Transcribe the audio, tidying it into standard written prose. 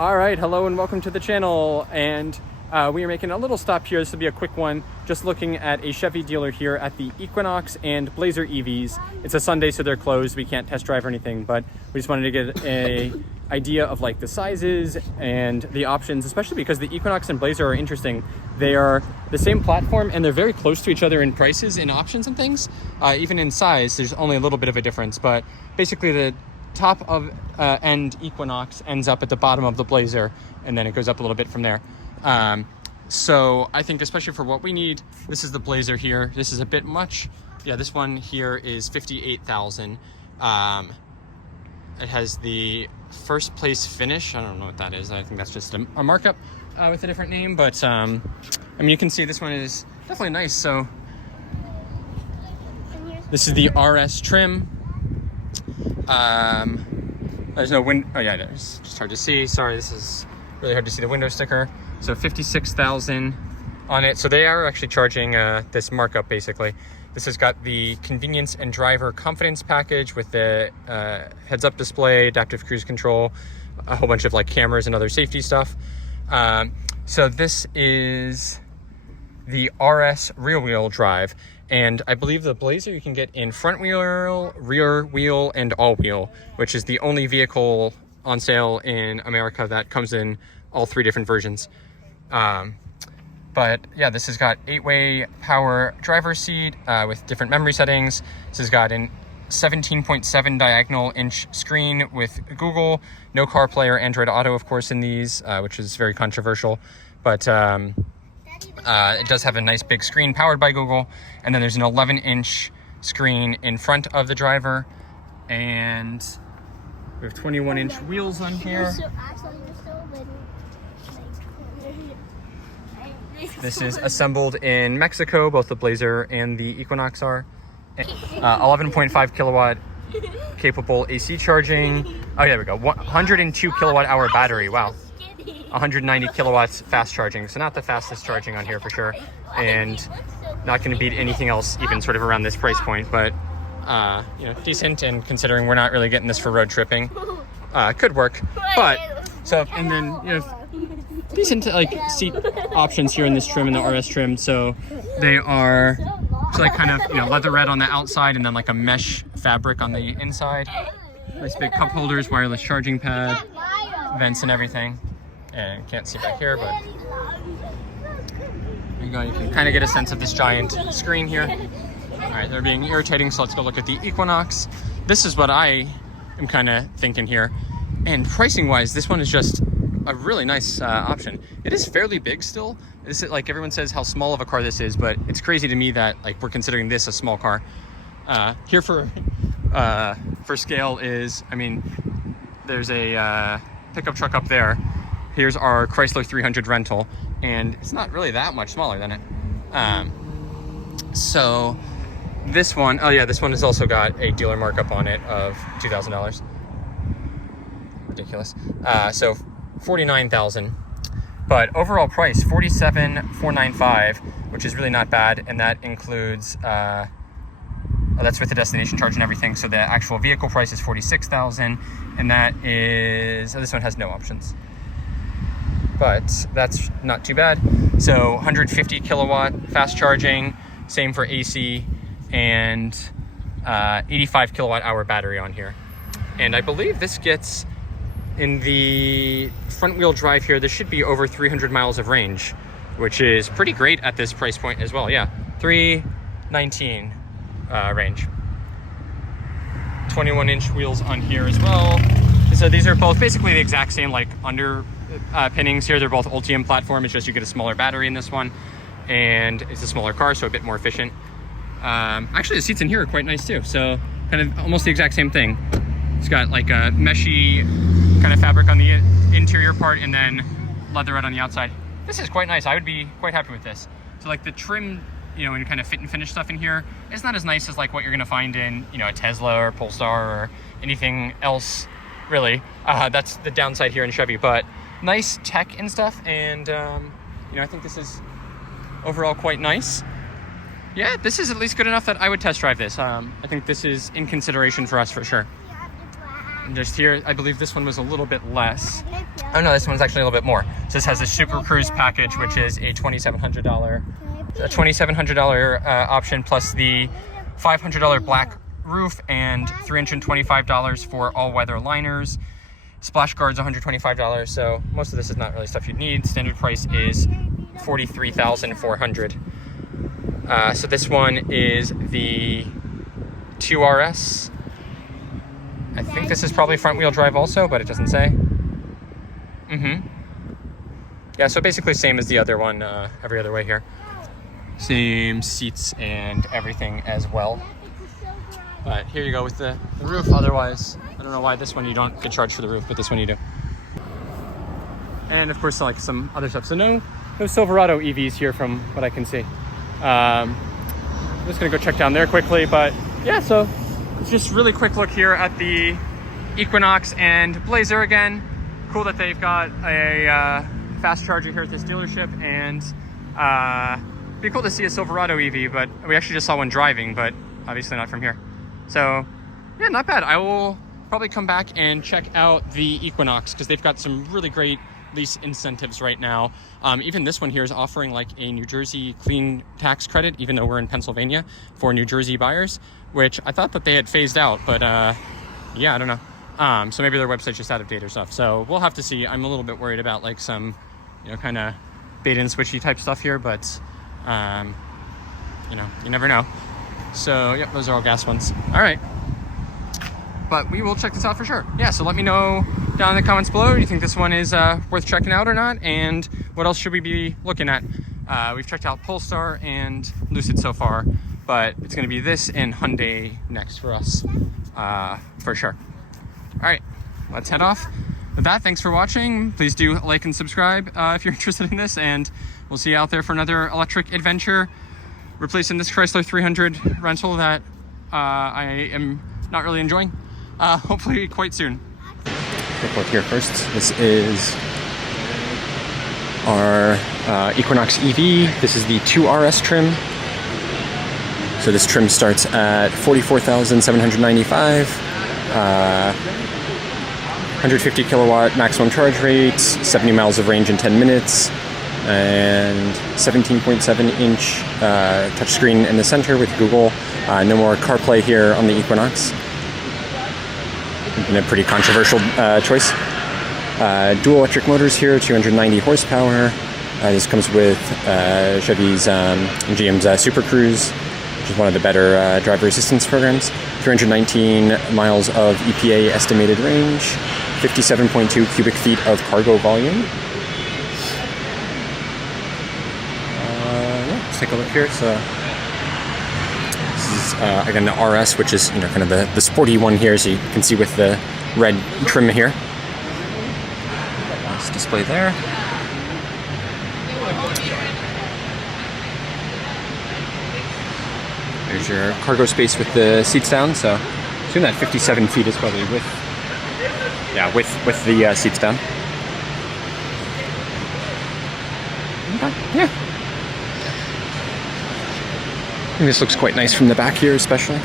All right, hello and welcome to the channel. And we are making a little stop here. This will be a quick one. Just looking at a Chevy dealer here at the Equinox and Blazer EVs. It's a Sunday, so they're closed. We can't test drive or anything, but we just wanted to get a idea of like the sizes and the options, especially because the Equinox and Blazer are interesting. They are the same platform and they're very close to each other in prices and options and things. Even in size, there's only a little bit of a difference, but basically the top of end Equinox ends up at the bottom of the Blazer, and then it goes up a little bit from there. So I think especially for what we need, this is the Blazer here. This is a bit much. Yeah, this one here is $58,000. It has the first place finish. I don't know what that is. I think that's just a markup with a different name, but I mean, you can see this one is definitely nice. So this is the RS trim. There's no window. Oh yeah, it's just hard to see. Sorry, this is really hard to see the window sticker. So 56,000 on it. So they are actually charging this markup basically. This has got the convenience and driver confidence package with the heads-up display, adaptive cruise control, a whole bunch of like cameras and other safety stuff. So this is the RS rear-wheel drive. And I believe the Blazer you can get in front wheel, rear wheel, and all wheel, which is the only vehicle on sale in America that comes in all three different versions. But yeah, this has got 8-way power driver's seat with different memory settings. This has got an 17.7 diagonal inch screen with Google, no CarPlay or Android Auto, of course, in these, which is very controversial. But it does have a nice big screen powered by Google, and then there's an 11-inch screen in front of the driver, and we have 21-inch wheels on here. This is assembled in Mexico. Both the Blazer and the Equinox are. 11.5 kilowatt capable AC charging. Oh, yeah, there we go. 102 kilowatt hour battery. Wow. 190 kilowatts fast charging, so not the fastest charging on here for sure, and not going to beat anything else even sort of around this price point, but you know, decent, and considering we're not really getting this for road tripping, could work. But so, and then you know, decent like seat options here in this trim, in the RS trim. So they are like kind of, you know, leather red on the outside and then like a mesh fabric on the inside. Nice big cup holders, wireless charging pad, vents and everything. And can't see back here, but there you go. You can kind of get a sense of this giant screen here. All right, they're being irritating, so let's go look at the Equinox. This is what I am kind of thinking here. And pricing wise, this one is just a really nice option. It is fairly big still. This is like, everyone says how small of a car this is, but it's crazy to me that like we're considering this a small car. Here for scale is, I mean, there's a pickup truck up there. Here's our Chrysler 300 rental, and it's not really that much smaller than it. So this one, oh yeah, this one has also got a dealer markup on it of $2,000. Ridiculous. So $49,000, but overall price $47,495, which is really not bad, and that includes that's with the destination charge and everything. So the actual vehicle price is $46,000, and that is, this one has no options, but that's not too bad. So 150 kilowatt fast charging, same for AC, and 85 kilowatt hour battery on here. And I believe this gets, in the front wheel drive here, this should be over 300 miles of range, which is pretty great at this price point as well. Yeah, 319 range. 21-inch wheels on here as well. So these are both basically the exact same like underpinnings here. They're both Ultium platform. It's just you get a smaller battery in this one, and it's a smaller car, so a bit more efficient. Actually, the seats in here are quite nice too. So kind of almost the exact same thing. It's got like a meshy kind of fabric on the interior part, and then leather red on the outside. This is quite nice. I would be quite happy with this. So like the trim, you know, and kind of fit and finish stuff in here, it's not as nice as like what you're gonna find in, you know, a Tesla or Polestar or anything else really. That's the downside here in Chevy, but nice tech and stuff. And you know, I think this is overall quite nice. Yeah, this is at least good enough that I would test drive this. I think this is in consideration for us for sure. And just here, I believe this one was a little bit less. Oh no, this one's actually a little bit more. So this has a Super Cruise package, which is a $2,700 option, plus the $500 black roof and $325 for all-weather liners. Splash guards $125. So most of this is not really stuff you'd need. Standard price is $43,400. So this one is the 2RS. I think this is probably front-wheel drive also, but it doesn't say. Yeah, so basically same as the other one, every other way here. Same seats and everything as well. But here you go with the roof. Otherwise, I don't know why this one you don't get charged for the roof, but this one you do. And of course, like some other stuff. So no Silverado EVs here from what I can see. I'm just gonna go check down there quickly, but yeah, so it's just really quick look here at the Equinox and Blazer again. Cool that they've got a fast charger here at this dealership, and be cool to see a Silverado EV, but we actually just saw one driving, but obviously not from here. So yeah, not bad. I will probably come back and check out the Equinox because they've got some really great lease incentives right now. Even this one here is offering like a New Jersey clean tax credit, even though we're in Pennsylvania, for New Jersey buyers, which I thought that they had phased out, but yeah, I don't know. So maybe their website's just out of date or stuff. So we'll have to see. I'm a little bit worried about like some, kind of bait and switchy type stuff here, but you never know. So yep, those are all gas ones. All right. But we will check this out for sure. Yeah, so let me know down in the comments below. Do you think this one is worth checking out or not? And what else should we be looking at? We've checked out Polestar and Lucid so far, but it's gonna be this and Hyundai next for us, for sure. All right, let's head off. With that, thanks for watching. Please do like and subscribe if you're interested in this, and we'll see you out there for another electric adventure, replacing this Chrysler 300 rental that I am not really enjoying. Hopefully quite soon. Quick look here first. This is our Equinox EV. This is the 2RS trim. So this trim starts at $44,795. 150 kilowatt maximum charge rate, 70 miles of range in 10 minutes, and 17.7 inch touchscreen in the center with Google. No more CarPlay here on the Equinox. Been a pretty controversial choice. Dual electric motors here, 290 horsepower. This comes with Chevy's and GM's Super Cruise, which is one of the better driver assistance programs. 319 miles of EPA estimated range, 57.2 cubic feet of cargo volume. Yeah, let's take a look here. So this is again the RS, which is kind of the sporty one here, so you can see with the red trim here. Nice display there. There's your cargo space with the seats down, so I assume that 57 feet is probably with the seats down. Okay, yeah. I think this looks quite nice from the back here, especially.